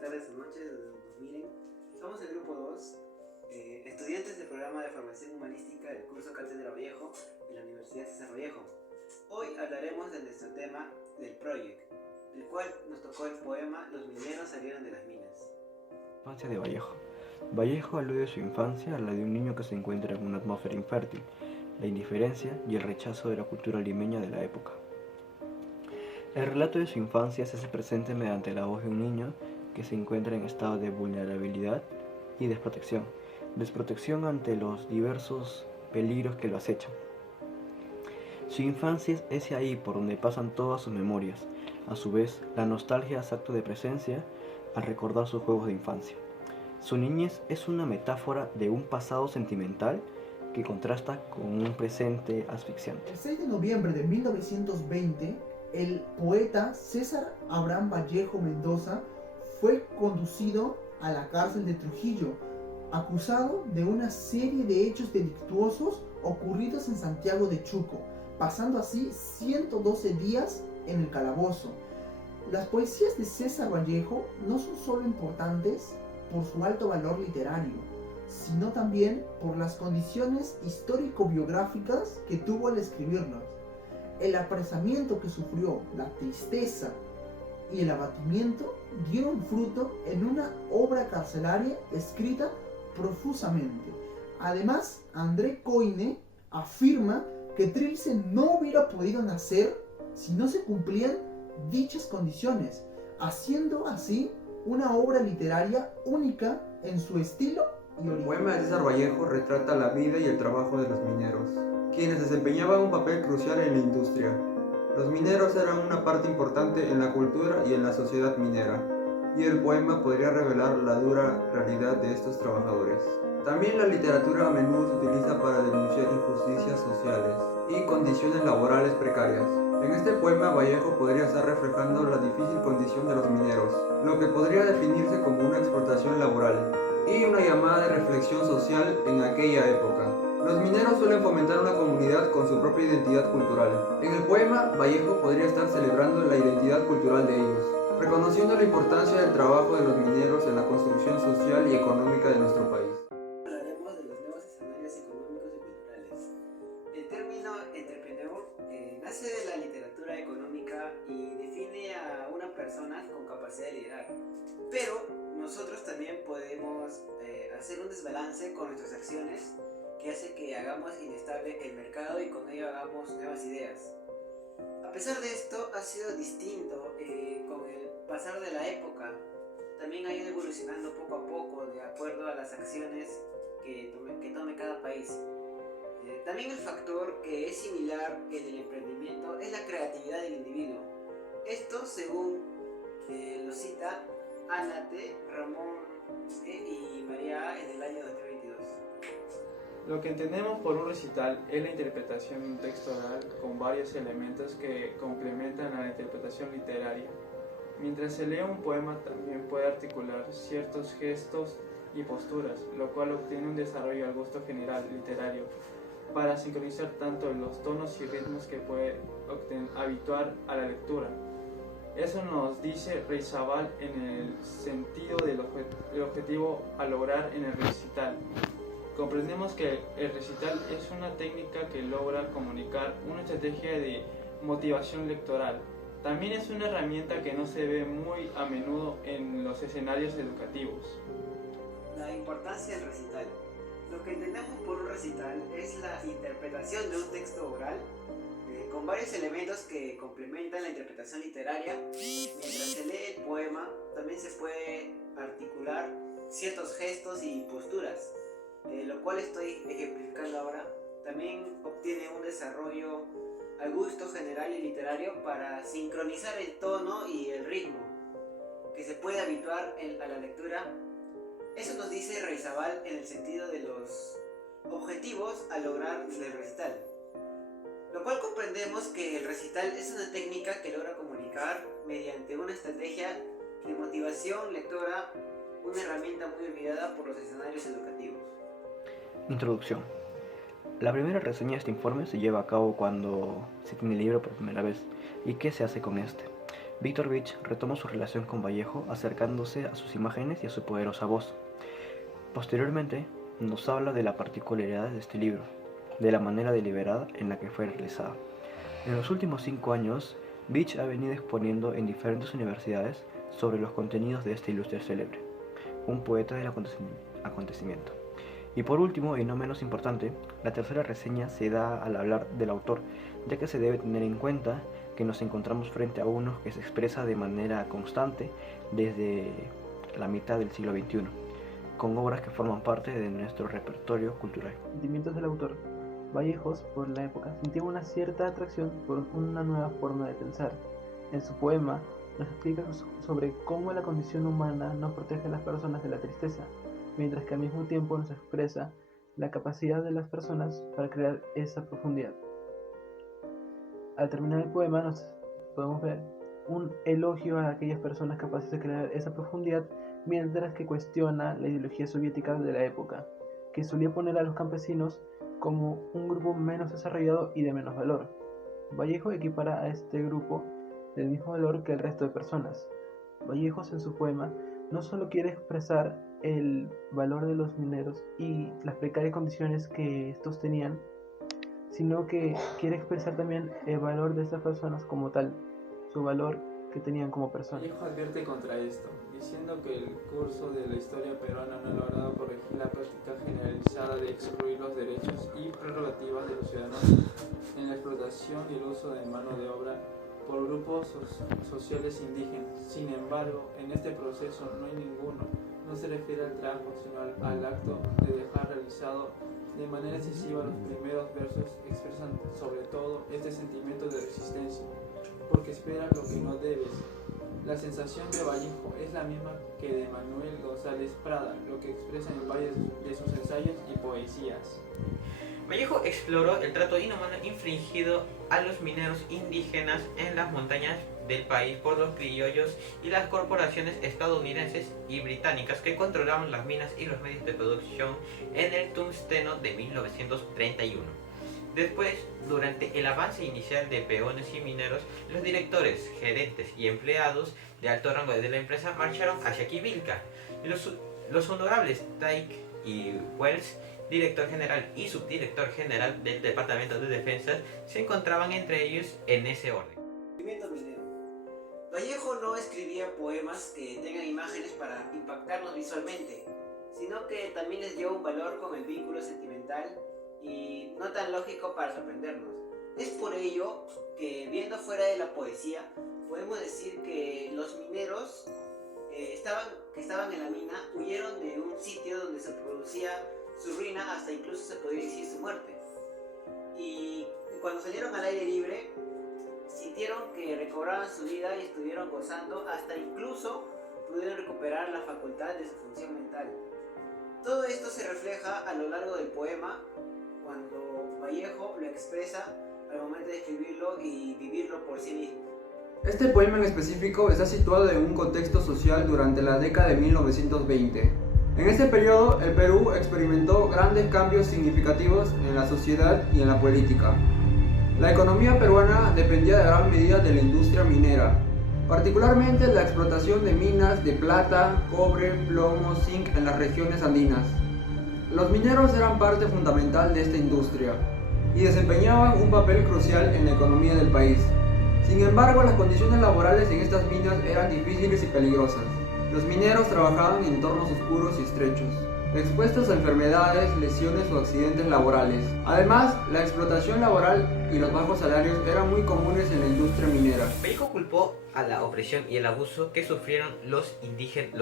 tardes o noches, desde donde nos miren. Somos el grupo 2, estudiantes del programa de formación humanística del curso Cátedra Vallejo de la Universidad César Vallejo. Hoy hablaremos de nuestro tema del Project, del cual nos tocó el poema Los mineros salieron de las minas. Infancia de Vallejo. Vallejo alude a su infancia a la de un niño que se encuentra en una atmósfera infértil, la indiferencia y el rechazo de la cultura limeña de la época. El relato de su infancia se hace presente mediante la voz de un niño que se encuentra en estado de vulnerabilidad y desprotección ante los diversos peligros que lo acechan. Su infancia es ahí por donde pasan todas sus memorias. A su vez, la nostalgia es acto de presencia al recordar sus juegos de infancia. Su niñez es una metáfora de un pasado sentimental que contrasta con un presente asfixiante. El 6 de noviembre de 1920, el poeta César Abraham Vallejo Mendoza fue conducido a la cárcel de Trujillo, acusado de una serie de hechos delictuosos ocurridos en Santiago de Chuco, pasando así 112 días en el calabozo. Las poesías de César Vallejo no son solo importantes por su alto valor literario, sino también por las condiciones histórico-biográficas que tuvo al escribirlas. El apresamiento que sufrió, la tristeza y el abatimiento dieron fruto en una obra carcelaria escrita profusamente. Además, André Coyne afirma que Trilce no hubiera podido nacer si no se cumplían dichas condiciones, haciendo así una obra literaria única en su estilo y origen. El poema de César Vallejo retrata la vida y el trabajo de los mineros, quienes desempeñaban un papel crucial en la industria. Los mineros eran una parte importante en la cultura y en la sociedad minera, y el poema podría revelar la dura realidad de estos trabajadores. También la literatura a menudo se utiliza para denunciar injusticias sociales y condiciones laborales precarias. En este poema, Vallejo podría estar reflejando la difícil condición de los mineros, lo que podría definirse como una explotación laboral y una llamada de reflexión social en aquella época. Los mineros suelen fomentar una comunidad con su propia identidad cultural. En el poema, Vallejo podría estar celebrando la identidad cultural de ellos, reconociendo la importancia del trabajo de los mineros en la construcción social y económica de nuestro país. Hablaremos de los nuevos escenarios económicos y culturales. El término entrepreneur nace de la literatura económica y define a una persona con capacidad de liderar. Pero nosotros también podemos hacer un desbalance con nuestras acciones que hace que hagamos inestable el mercado y con ello hagamos nuevas ideas. A pesar de esto, ha sido distinto con el pasar de la época. También ha ido evolucionando poco a poco de acuerdo a las acciones que tome cada país. También el factor que es similar en el emprendimiento es la creatividad del individuo. Esto según lo cita Ana T., Ramón y María A. en el año 2022. Lo que entendemos por un recital es la interpretación de un texto oral con varios elementos que complementan a la interpretación literaria. Mientras se lee un poema también puede articular ciertos gestos y posturas, lo cual obtiene un desarrollo al gusto general literario para sincronizar tanto los tonos y ritmos que puede habituar a la lectura. Eso nos dice Reizabal en el sentido del objetivo a lograr en el recital. Comprendemos que el recital es una técnica que logra comunicar una estrategia de motivación lectoral. También es una herramienta que no se ve muy a menudo en los escenarios educativos. La importancia del recital. Lo que entendemos por un recital es la interpretación de un texto oral con varios elementos que complementan la interpretación literaria. Mientras se lee el poema, también se puede articular ciertos gestos y posturas, lo cual estoy ejemplificando ahora. También obtiene un desarrollo al gusto general y literario para sincronizar el tono y el ritmo que se puede habituar a la lectura. Eso nos dice Reizabal en el sentido de los objetivos a lograr del recital, lo cual comprendemos que el recital es una técnica que logra comunicar mediante una estrategia de motivación lectora, una herramienta muy olvidada por los escenarios educativos. Introducción. La primera reseña de este informe se lleva a cabo cuando se tiene el libro por primera vez. ¿Y qué se hace con este? Víctor Vich retoma su relación con Vallejo acercándose a sus imágenes y a su poderosa voz. Posteriormente, nos habla de la particularidad de este libro, de la manera deliberada en la que fue realizada. En los últimos 5 años, Vich ha venido exponiendo en diferentes universidades sobre los contenidos de este ilustre célebre, un poeta del acontecimiento. Y por último, y no menos importante, la tercera reseña se da al hablar del autor, ya que se debe tener en cuenta que nos encontramos frente a uno que se expresa de manera constante desde la mitad del siglo XXI, con obras que forman parte de nuestro repertorio cultural. Sentimientos del autor. Vallejos, por la época, sintió una cierta atracción por una nueva forma de pensar. En su poema nos explica sobre cómo la condición humana no protege a las personas de la tristeza, mientras que al mismo tiempo nos expresa la capacidad de las personas para crear esa profundidad. Al terminar el poema nos podemos ver un elogio a aquellas personas capaces de crear esa profundidad, mientras que cuestiona la ideología soviética de la época, que solía poner a los campesinos como un grupo menos desarrollado y de menos valor. Vallejo equipara a este grupo del mismo valor que el resto de personas. Vallejos en su poema no solo quiere expresar el valor de los mineros y las precarias condiciones que estos tenían, sino que quiere expresar también el valor de estas personas como tal, su valor que tenían como personas. Vallejo advierte contra esto, diciendo que el curso de la historia peruana no ha logrado corregir la práctica generalizada de excluir los derechos y prerrogativas de los ciudadanos en la explotación y el uso de mano de obra por grupos sociales indígenas. Sin embargo, en este proceso no hay ninguno, no se refiere al trabajo, sino al acto de dejar realizado de manera excesiva. Los primeros versos expresan sobre todo este sentimiento de resistencia, porque esperas lo que no debes. La sensación de Vallejo es la misma que de Manuel González Prada, lo que expresa en varios de sus ensayos y poesías. Vallejo exploró el trato inhumano infligido a los mineros indígenas en las montañas del país por los criollos y las corporaciones estadounidenses y británicas que controlaban las minas y los medios de producción en el tungsteno de 1931. Después, durante el avance inicial de peones y mineros, los directores, gerentes y empleados de alto rango de la empresa marcharon hacia Quivilca. Los honorables Tyke y Wells, director general y subdirector general del Departamento de Defensa, se encontraban entre ellos en ese orden. Vallejo no escribía poemas que tengan imágenes para impactarnos visualmente, sino que también les dio un valor con el vínculo sentimental y no tan lógico para sorprendernos. Es por ello que, viendo fuera de la poesía, podemos decir que los mineros que estaban en la mina huyeron de un sitio donde se producía su ruina, hasta incluso se podría decir su muerte. Y cuando salieron al aire libre, sintieron que recobraban su vida y estuvieron gozando, hasta incluso pudieron recuperar la facultad de su función mental. Todo esto se refleja a lo largo del poema, cuando Vallejo lo expresa al momento de escribirlo y vivirlo por sí mismo. Este poema en específico está situado en un contexto social durante la década de 1920. En este periodo, el Perú experimentó grandes cambios significativos en la sociedad y en la política. La economía peruana dependía de gran medida de la industria minera, particularmente la explotación de minas de plata, cobre, plomo, zinc en las regiones andinas. Los mineros eran parte fundamental de esta industria y desempeñaban un papel crucial en la economía del país. Sin embargo, las condiciones laborales en estas minas eran difíciles y peligrosas. Los mineros trabajaban en entornos oscuros y estrechos, expuestos a enfermedades, lesiones o accidentes laborales. Además, la explotación laboral y los bajos salarios eran muy comunes en la industria minera. Vallejo culpó a la opresión y el abuso que sufrieron los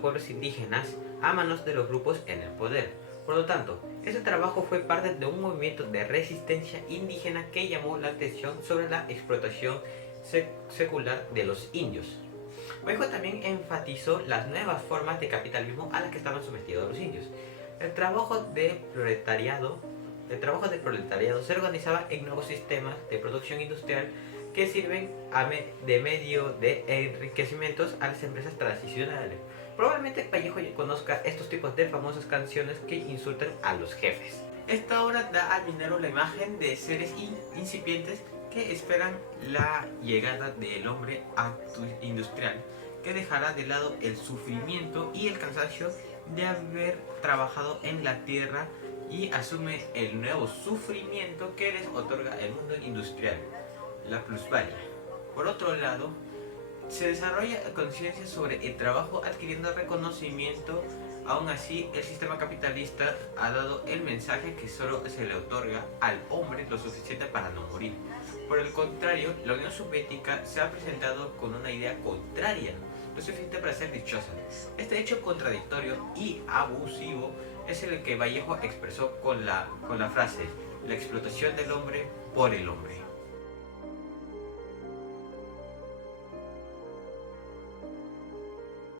pueblos indígenas a manos de los grupos en el poder. Por lo tanto, ese trabajo fue parte de un movimiento de resistencia indígena que llamó la atención sobre la explotación secular de los indios. Vallejo también enfatizó las nuevas formas de capitalismo a las que estaban sometidos los indios. El trabajo del proletariado se organizaba en nuevos sistemas de producción industrial que sirven de medio de enriquecimiento a las empresas transicionales. Probablemente Vallejo conozca estos tipos de famosas canciones que insultan a los jefes. Esta obra da al minero la imagen de seres incipientes que esperan la llegada del hombre industrial, que dejará de lado el sufrimiento y el cansancio de haber trabajado en la tierra y asume el nuevo sufrimiento que les otorga el mundo industrial, la plusvalía. Por otro lado, se desarrolla conciencia sobre el trabajo adquiriendo reconocimiento. Aún así, el sistema capitalista ha dado el mensaje que solo se le otorga al hombre lo suficiente para no morir. Por el contrario, la Unión Soviética se ha presentado con una idea contraria, lo suficiente para ser dichosa. Este hecho contradictorio y abusivo es el que Vallejo expresó con la frase: la explotación del hombre por el hombre.